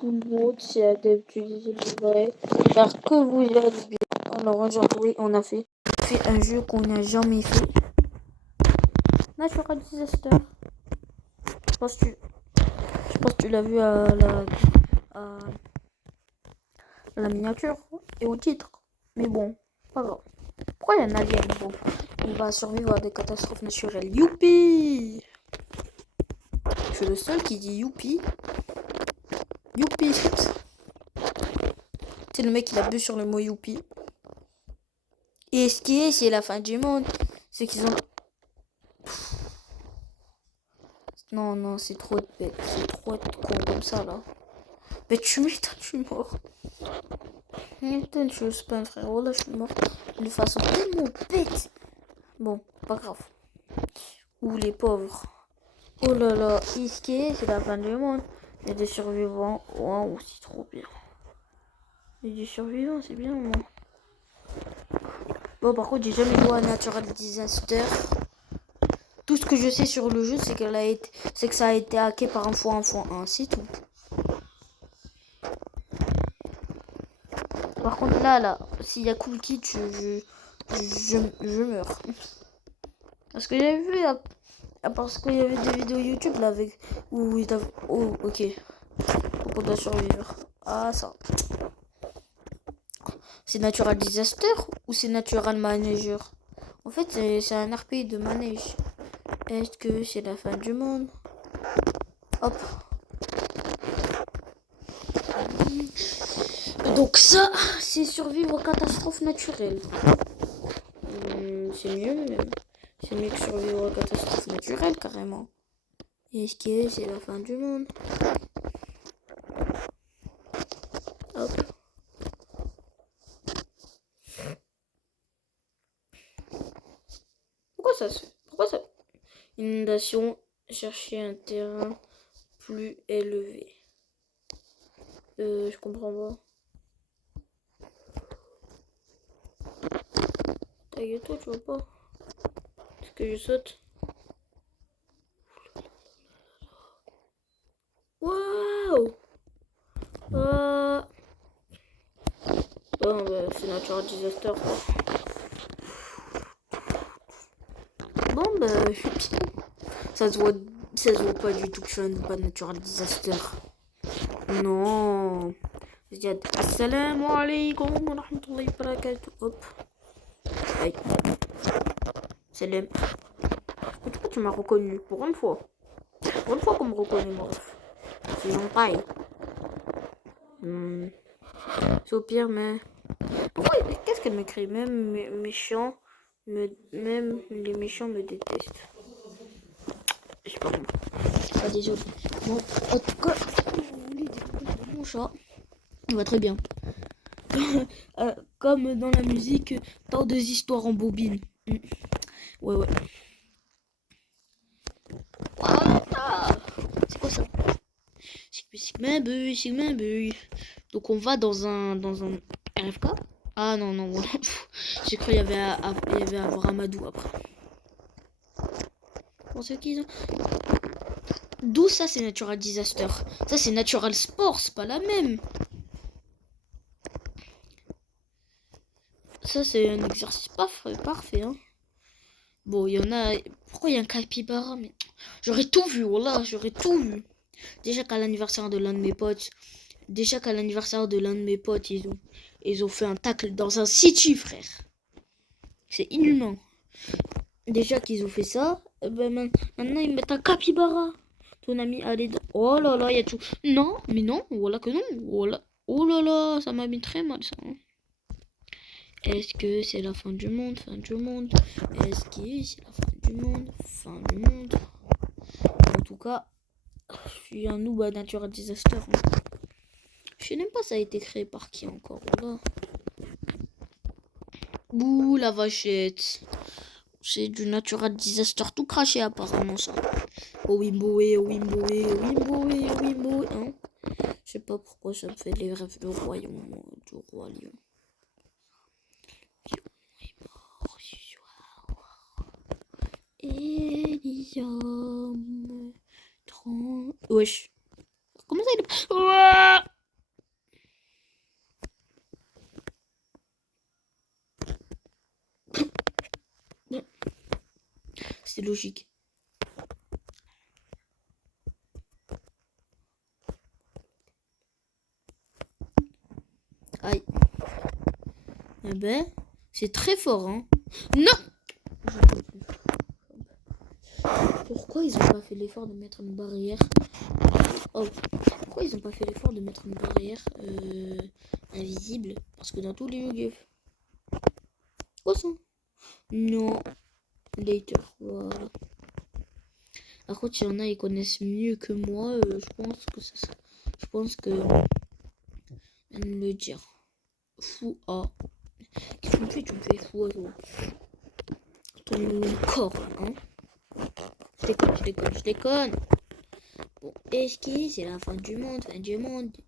tout le monde, c'est d'utiliser le vrai. Car que vous êtes bien. Alors aujourd'hui, on a fait un jeu qu'on n'a jamais fait. Natural Disaster. Je pense que tu l'as vu à la miniature et au titre. Mais bon, pas grave. Pourquoi il y a un alien? Bon, on va survivre à des catastrophes naturelles. Youpi! Je suis le seul qui dit youpi. Youpi! C'est le mec qui a bu sur le mot youpi. Et ce qui est, c'est la fin du monde. C'est qu'ils ont... Non, c'est trop bête. C'est trop con comme ça, là. Mais tu m'étonnes, je suis mort. M'étonne, je suis pas un frère. Voilà, je suis mort de façon tellement bête. Bon, pas grave. Ou les pauvres. Oh là là, Iske, c'est la fin du monde. Il y a des survivants. Waouh, c'est trop bien. Il y a des survivants, c'est bien, moi. Bon, par contre, j'ai jamais joué à Natural Disaster. Tout ce que je sais sur le jeu, c'est que ça a été hacké par 1x1x1, c'est tout. Par contre, là, s'il y a Cool Kid, je meurs. Parce que j'avais vu, parce qu'il y avait des vidéos YouTube là avec où il t'a... Oh, ok. Donc on doit survivre. Ah, ça. C'est Natural Disaster ou c'est Natural Manager? En fait, c'est un RP de manège. Est-ce que c'est la fin du monde? Hop. Donc ça, c'est survivre aux catastrophes naturelles. C'est mieux. C'est mieux que survivre aux catastrophes naturelles, carrément. Est-ce que c'est la fin du monde? Hop. Pourquoi ça? Inondation, chercher un terrain plus élevé. Je comprends pas. Ta gueule, toi, tu vois pas? Est-ce que je saute? Waouh! Bon, bah, c'est Natural Disaster, quoi. Bon, bah, je suis petit. Ça se voit pas du tout que je suis pas Natural Disaster. Non. Ziad. Assalamu alaikum wa rahmatullahi wa barakatuh. Hop. Aïe. Salam. Pourquoi tu m'as reconnu? Pour une fois. Pour une fois qu'on me reconnaît, moi. C'est une paille. C'est au pire, mais... Pourquoi? Qu'est-ce qu'elle m'écrit? Même méchant, même les méchants me détestent. Je sais pas comment. Ah, désolé. Bon, en tout cas, mon chat, il va très bien. Comme dans la musique, tant des histoires en bobine. Ouais. C'est quoi ça? Sigma Buy. Donc on va dans un RFK. Ah non, voilà. J'ai cru qu'il y avait Avramadou après. Pour ceux qui ont... D'où ça c'est Natural Disaster? Ça c'est Natural Sport, c'est pas la même. Ça c'est un exercice parfait, hein. Bon, il y en a... Pourquoi il y a un capybara? Mais j'aurais tout vu, voilà, j'aurais tout vu. Déjà qu'à l'anniversaire de l'un de mes potes, ils ont fait un tacle dans un city, frère. C'est inhumain. Déjà qu'ils ont fait ça, ben maintenant ils mettent un capybara. Ton ami, allez... Oh là là, il y a tout... Non, mais non, voilà que non. Voilà. Oh là là, ça m'a mis très mal, ça. Est-ce que c'est la fin du monde? Est-ce que c'est la fin du monde? En tout cas, je suis un noob à Natural Disaster. Je sais même pas ça a été créé par qui encore. Là. Bouh, la vachette. C'est du Natural Disaster tout craché apparemment ça. Oh Wimboé. Hein. Je sais pas pourquoi ça me fait les rêves du royaume du roi lion. Elysium. Wesh. Comment ça il est... C'est logique. Aïe. Eh ben, c'est très fort, hein. Non! Pourquoi ils ont pas fait l'effort de mettre une barrière? Oh, pourquoi ils ont pas fait l'effort de mettre une barrière invisible? Parce que dans tous les jeux, quoi ça? Non, later, voilà. Par contre, il y en a, ils connaissent mieux que moi. Je pense que le dire. Fou A. Qu'est-ce que tu me fais fou à toi? Ton corps, hein? Je déconne. Bon, est-ce que c'est la fin du monde?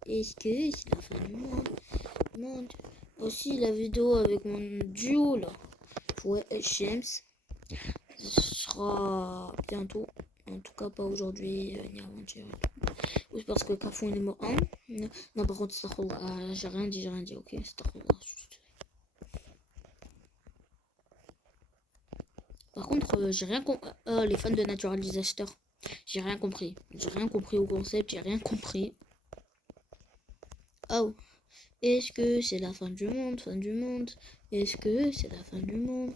Est-ce que c'est la fin du monde? Aussi, la vidéo avec mon duo, là. Ouais, James. Sera bientôt. En tout cas, pas aujourd'hui, ni avant-hier. Oui, parce que Cafou est mort. Hein? Non, par contre, j'ai rien dit, ok? Juste. Par contre, j'ai rien compris. Les fans de Natural Disaster. J'ai rien compris au concept, j'ai rien compris. Oh, est-ce que c'est la fin du monde? Est-ce que c'est la fin du monde?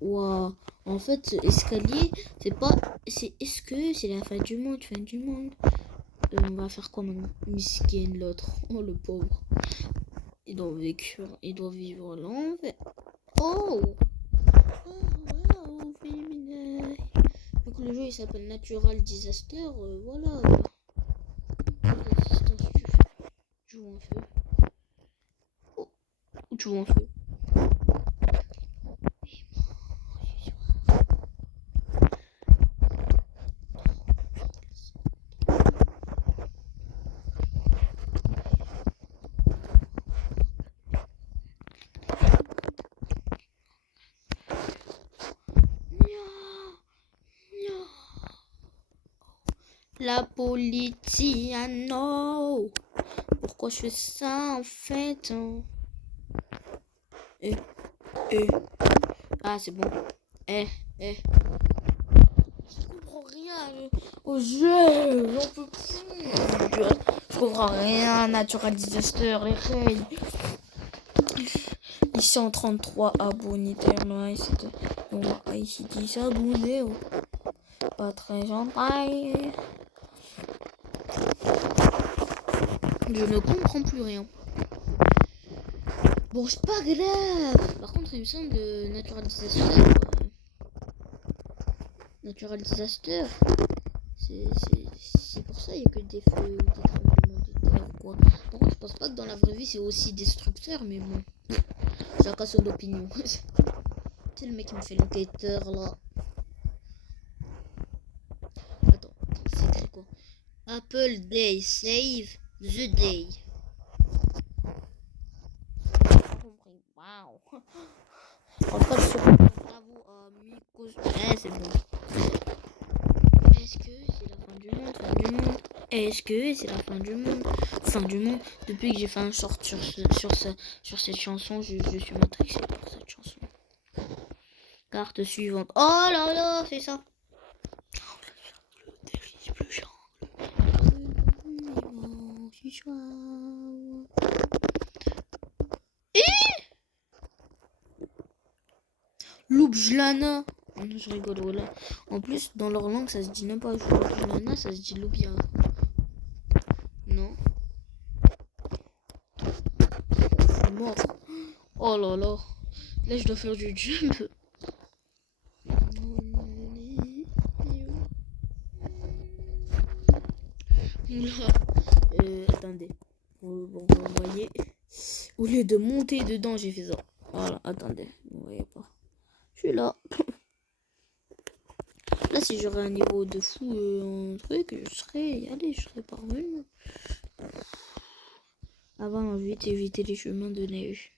Waouh, en fait, ce escalier, est-ce que c'est la fin du monde? On va faire quoi maintenant? Miskin, l'autre. Oh, le pauvre. Il doit vivre l'envers. Oh, wow, féminin. Donc le jeu il s'appelle Natural Disaster, voilà. Tu vois un feu. Oh, tu vois un feu. La politique, non. Pourquoi je fais ça en fait? Hein? Ah, c'est bon. Je comprends rien au jeu. J'en peux plus. Je comprends rien. Natural Disaster, les règles. 133 abonnés. On va ici 10 abonnés. Pas très gentil. Je ne comprends plus rien. Bon, c'est pas grave. Par contre, il me semble de Natural Disaster. C'est pour ça il n'y a que des feux ou des tremblements de terre ou quoi. Par contre, je pense pas que dans la vraie vie c'est aussi destructeur, mais bon. Chacun son opinion. C'est le mec qui me fait l'enquêteur là. Attends, c'est écrit quoi? Apple Day, save the day. Waouh. En fait, sur bravo à Mikos. C'est bon. Est-ce que c'est la fin du monde? Est-ce que c'est la fin du monde? Depuis que j'ai fait un short sur cette chanson, je suis matrixé par cette chanson. Carte suivante. Oh là là, c'est ça. Le terrible jungle. Loubjlana. Non, je rigole, voilà. En plus, dans leur langue, ça se dit même pas Loubjlana, ça se dit Loubia. Non. Je suis mort. Oh là là. Là, je dois faire du jump. Attendez. Bon, vous voyez. Au lieu de monter dedans, j'ai fait ça. Voilà, attendez. Vous voyez pas. Je suis là. Là, si j'aurais un niveau de fou, un truc, je serais parvenu. Avant, je vais éviter les chemins de neige.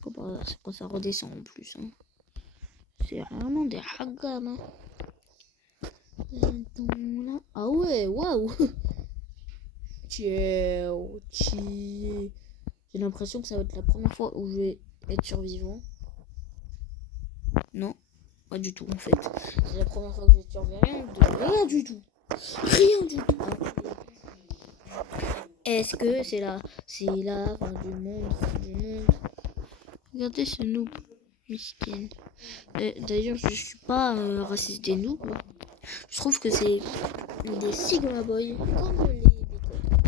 Quand ça redescend en plus. Hein. C'est vraiment des haggars. Hein. Ah ouais, waouh. J'ai l'impression que ça va être la première fois où je vais être survivant. Non, pas du tout en fait. C'est la première fois que je surveille rien du tout. Rien du tout. Est-ce que c'est la fin du monde, Regardez ce noob, miskin. D'ailleurs, je suis pas raciste des noobs. Je trouve que c'est des Sigma Boys comme les Bitcoins.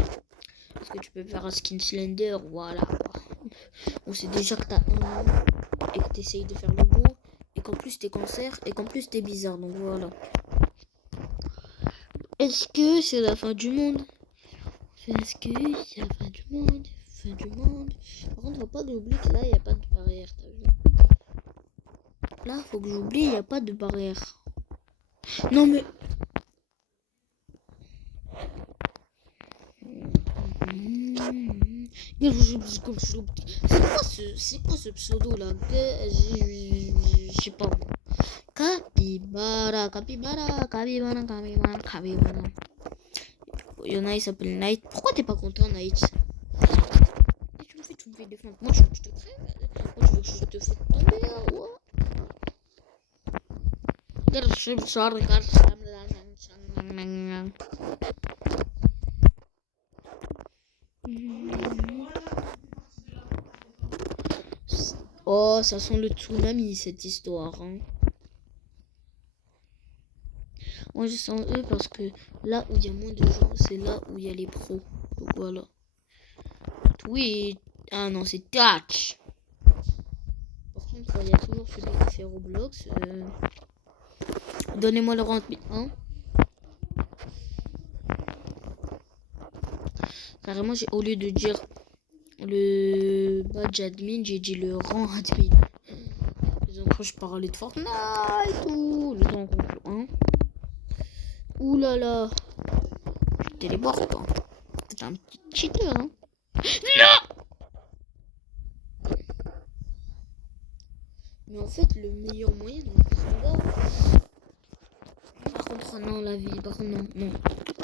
Parce que tu peux faire un skin slender, voilà. On sait déjà que t'as un an et que t'essayes de faire le beau et qu'en plus t'es cancer et qu'en plus t'es bizarre, donc voilà. Est-ce que c'est la fin du monde? Est-ce que c'est la fin du monde? Fin du monde. Par contre, faut pas oublier que là, il n'y a pas de barrière, t'as vu? Là, faut que j'oublie, il n'y a pas de barrière. Non mais... C'est quoi ce pseudo là? Je sais pas. Capybara. Il y en a, il s'appelle Night. Pourquoi t'es pas content, Night? Tu me fais défendre. Moi, je te crève. Moi, tu veux que je te fasse tomber, ouais. Oh, ça sent le tsunami, cette histoire. Hein. Moi, je sens eux parce que là où il y a moins de gens, c'est là où il y a les pros. Donc voilà. Twitch. Ah non, c'est Touch. Par contre, il y a toujours celui qui fait Roblox. Donnez-moi le rang 1. Carrément, au lieu de dire le badge admin, j'ai dit le rang admin. Donc, je parlais de Fortnite ou le temps qu'on joue, hein. Ouh là là. Je téléporte, hein. C'est un petit cheater, hein. Non! Mais en fait, le meilleur moyen de combat. Par contre, non, la vie. Par contre, non.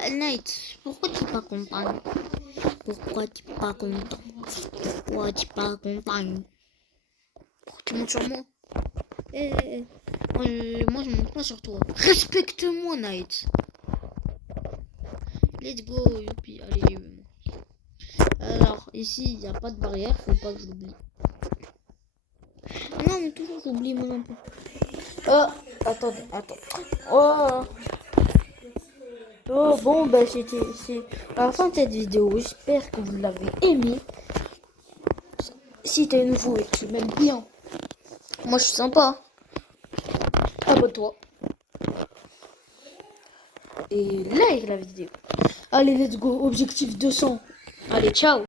Night, pourquoi tu es pas content? Pourquoi tu es pas content? Pourquoi tu es pas content? Pourquoi tu montes sur moi? Moi, je monte pas sur toi. Respecte-moi, Night. Let's go, youpi. Allez, alors, ici, il n'y a pas de barrière. Faut pas que j'oublie. Non, mais toujours j'oublie, moi non plus. Oh, attendez. Oh, bon, ben, c'est la fin de cette vidéo. J'espère que vous l'avez aimé. Si t'es nouveau et que tu m'aimes bien, moi je suis sympa. Abonne-toi. Et like la vidéo. Allez, let's go. Objectif 200. Allez, ciao.